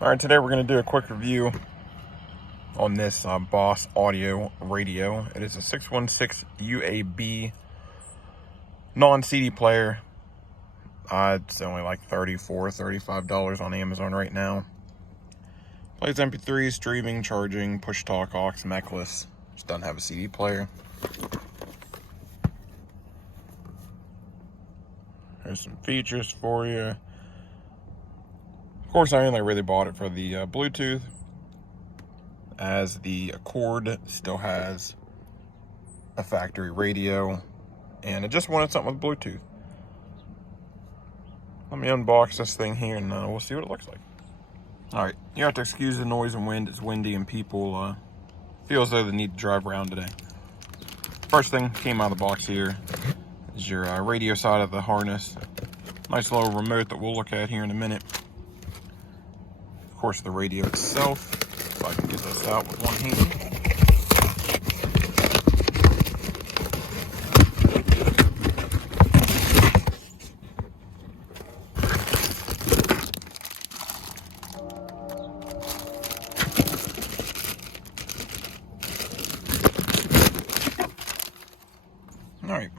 All right, today we're going to do a quick review on this Boss audio radio. It is a 616 UAB non-CD player. It's only like $35 on Amazon right now. Plays MP3, streaming, charging, push talk, aux, Mechless. Just doesn't have a CD player. There's some features for you. Of course, I only really bought it for the Bluetooth, as the Accord still has a factory radio, and I just wanted something with Bluetooth. Let me unbox this thing here, and we'll see what it looks like. All right, you have to excuse the noise and wind. It's windy, and people feel as though they need to drive around today. First thing came out of the box here is your radio side of the harness. Nice little remote that we'll look at here in a minute. Of course, the radio itself, if I can get this out with one hand. All right,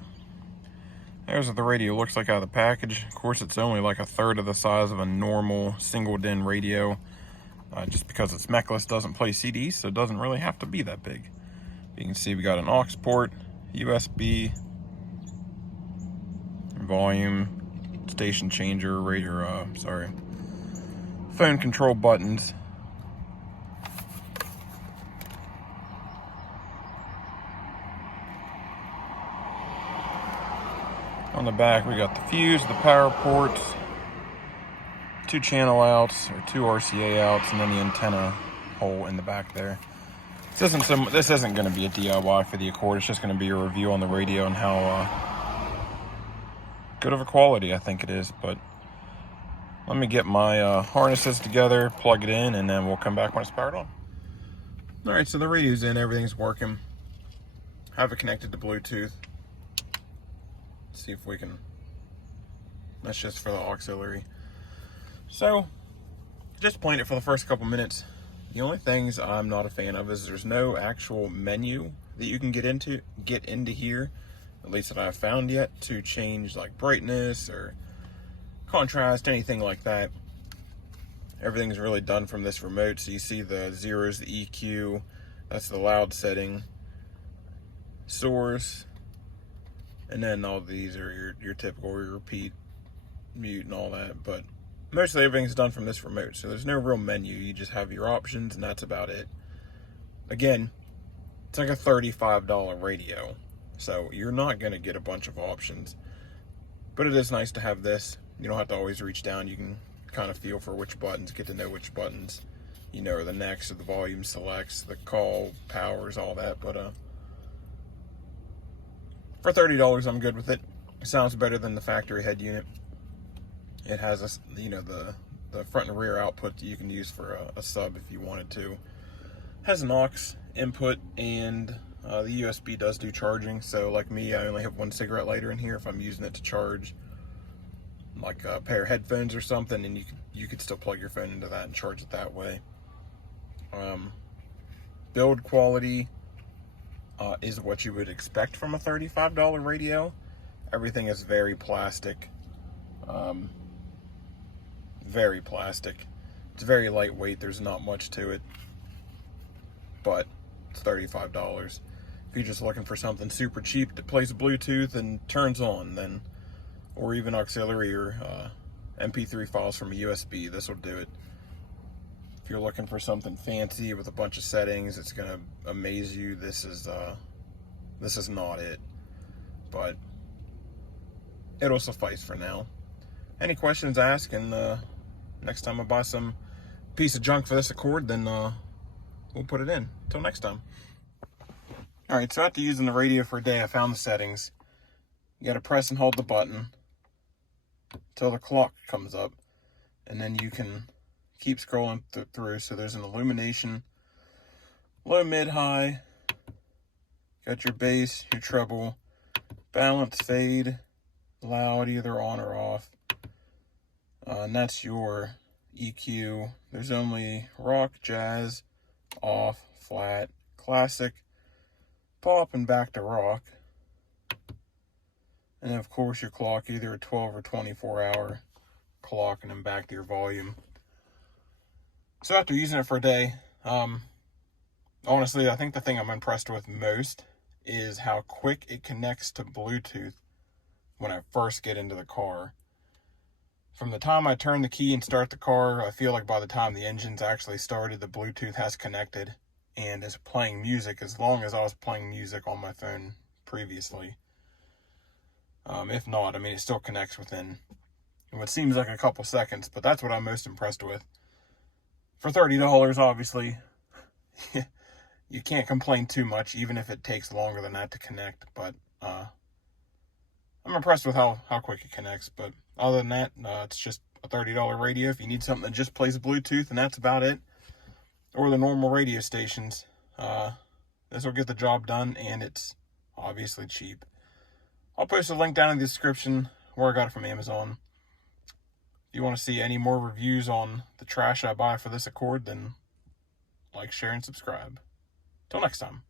there's what the radio looks like out of the package. Of course, it's only like a third of the size of a normal single DIN radio. Just because it's Mechless, doesn't play CDs, so it doesn't really have to be that big. You can see we got an aux port, USB, volume, station changer, radio, phone control buttons. On the back, we got the fuse, the power ports, 2 channel outs, or 2 RCA outs, and then the antenna hole in the back there. This isn't going to be a DIY for the Accord. It's just going to be a review on the radio and how good of a quality I think it is. But let me get my harnesses together, plug it in, and then we'll come back when it's powered on. All right, so the radio's in, everything's working. Have it connected to Bluetooth. Let's see if we can. That's just for the auxiliary. So, just playing it for the first couple minutes. The only things I'm not a fan of is there's no actual menu that you can get into here, at least that I've found yet, to change like brightness or contrast, anything like that. Everything's really done from this remote. So you see the zeros, the EQ, that's the loud setting, source, and then all these are your typical repeat, mute, and all that. But mostly everything's done from this remote, so there's no real menu. You just have your options, and that's about it. Again, it's like a $35 radio, so you're not going to get a bunch of options. But it is nice to have this. You don't have to always reach down. You can kind of feel for which buttons, get to know which buttons, are the next, or the volume selects, the call, powers, all that. But for $30, I'm good with it. It sounds better than the factory head unit. It has the front and rear output that you can use for a sub if you wanted to. It has an aux input, and the USB does do charging. So like me, I only have one cigarette lighter in here. If I'm using it to charge like a pair of headphones or something, and you could still plug your phone into that and charge it that way. Build quality is what you would expect from a $35 radio. Everything is very plastic. Very plastic. It's very lightweight. There's not much to it, but it's $35. If you're just looking for something super cheap that plays Bluetooth and turns on, then, or even auxiliary or MP3 files from a USB, this will do it. If you're looking for something fancy with a bunch of settings, it's gonna amaze you. This is not it, but it'll suffice for now. Any questions, ask, and next time I buy some piece of junk for this Accord, then we'll put it in. Until next time. All right, so after using the radio for a day, I found the settings. You got to press and hold the button until the clock comes up, and then you can keep scrolling through. So there's an illumination, low, mid, high. Got your bass, your treble, balance, fade, loud, either on or off. And that's your EQ. There's only rock, jazz, off, flat, classic, pop, and back to rock. And of course your clock, either a 12 or 24 hour clock, and then back to your volume. So after using it for a day, honestly, I think the thing I'm impressed with most is how quick it connects to Bluetooth when I first get into the car. From the time I turn the key and start the car, I feel like by the time the engine's actually started, the Bluetooth has connected and is playing music as long as I was playing music on my phone previously. If not, I mean, it still connects within what seems like a couple seconds, but that's what I'm most impressed with. For $30, obviously, you can't complain too much, even if it takes longer than that to connect, but I'm impressed with how quick it connects. But other than that, it's just a $30 radio if you need something that just plays Bluetooth, and that's about it. Or the normal radio stations. This will get the job done, and it's obviously cheap. I'll post a link down in the description where I got it from Amazon. If you want to see any more reviews on the trash I buy for this Accord, then like, share, and subscribe. Till next time.